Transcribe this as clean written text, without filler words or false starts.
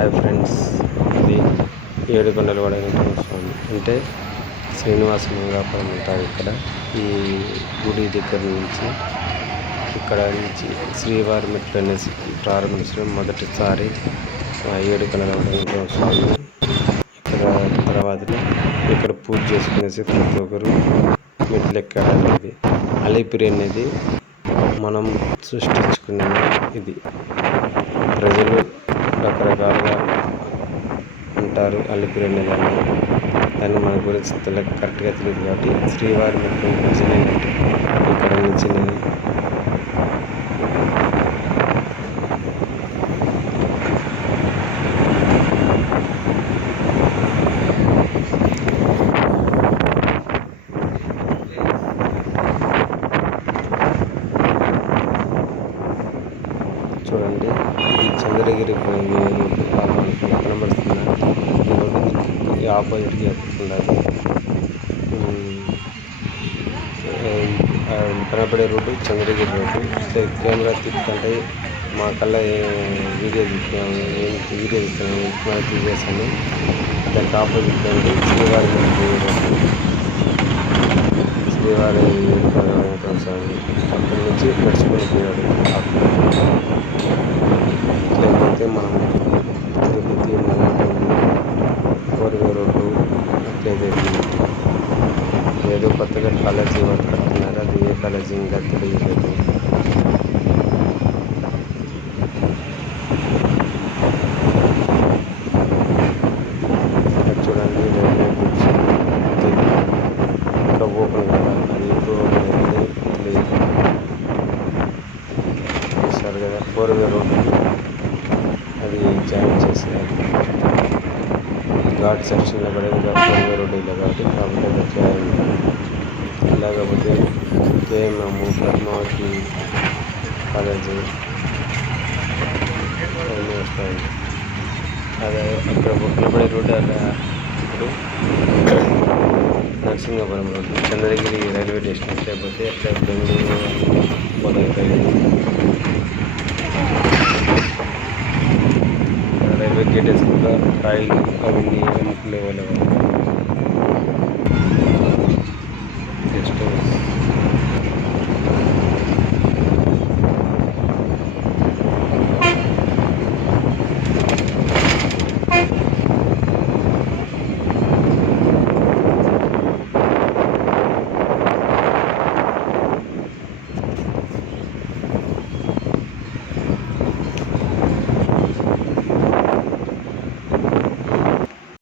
Hi friends, ఇది ఏడుకొండలవాడ వెంకటేశ్వర స్వామి అంటే శ్రీనివాస మంగాపురం అంటారు. ఇక్కడ ఈ గుడి దగ్గర నుంచి శ్రీవారి మెట్లు అనేసి ప్రారంభించడం మొదటిసారి ఏడుకొండలవాడ వెంకటేశ్వర స్వామి. ఇక్కడ పూజ చేసుకునేసి ప్రతి ఒక్కరు మెట్లు ఎక్కడానికి. అలిపిరి అనేది మనం సృష్టించుకునే ఇది. ప్రజలు రకరకాలుగా అంటారు అలిపిరి అనే దాన్ని మన గురించి కరెక్ట్గా తెలియదు కాబట్టి శ్రీవారి మెట్లు నిజమైనట్టు ఇక్కడ నుంచి నేను చూడండి. ఈ చంద్రగిరి రోడ్డు కనబడుతున్న ఈ రోడ్డు దీనికి ఆపోజిట్గా ఎక్కుతున్నారు. కనపడే రోడ్డు చంద్రగిరి రోడ్డు. కెమెరా తిప్పుతుంటే మా కళ్ళ వీడియో తీస్తున్నాను తీసేసాను. దానికి ఆపోజిట్ అండి శ్రీవారి శ్రీవారి స్వామి అక్కడి నుంచి నడుచుకొని పోయాడు. లేకపోతే మనం తిరుపతి కోరివే రోడ్డు అట్లయితే ఏదో కొత్తగా కాలేజీ వాళ్ళు కడుతున్నారు. అది ఏ కాలేజీ ఇంకా తెలియలేదు. చూడండి, రైల్వే బ్రిడ్జ్ ఇంకా ఓపెన్ కదా, అది ఎప్పుడు ఓపెన్ అయితే తెలియదు. చూస్తారు కదా, కోరివే రోడ్డు అది జాయిన్ చేశారు. ఘాట్ సెక్షన్లో కూడా కోరివే రోడ్డు ఇలా కాబట్టి అది జాయిన్ లేకపోతే కేఎంఎం పద్మావతి కాలేజీ అన్నీ వస్తాయి. అదే అక్కడ కనబడే రోడ్డు ఇప్పుడు Narasingapuram road Chandragiri railway station లేకపోతే అట్లా బెంగళూరు మొదలవుతాయి. రైల్వే గేట్ వేసుకుంటా రైలు అవన్నీ అమ్ముకునే వాళ్ళు గెస్ట్ హౌస్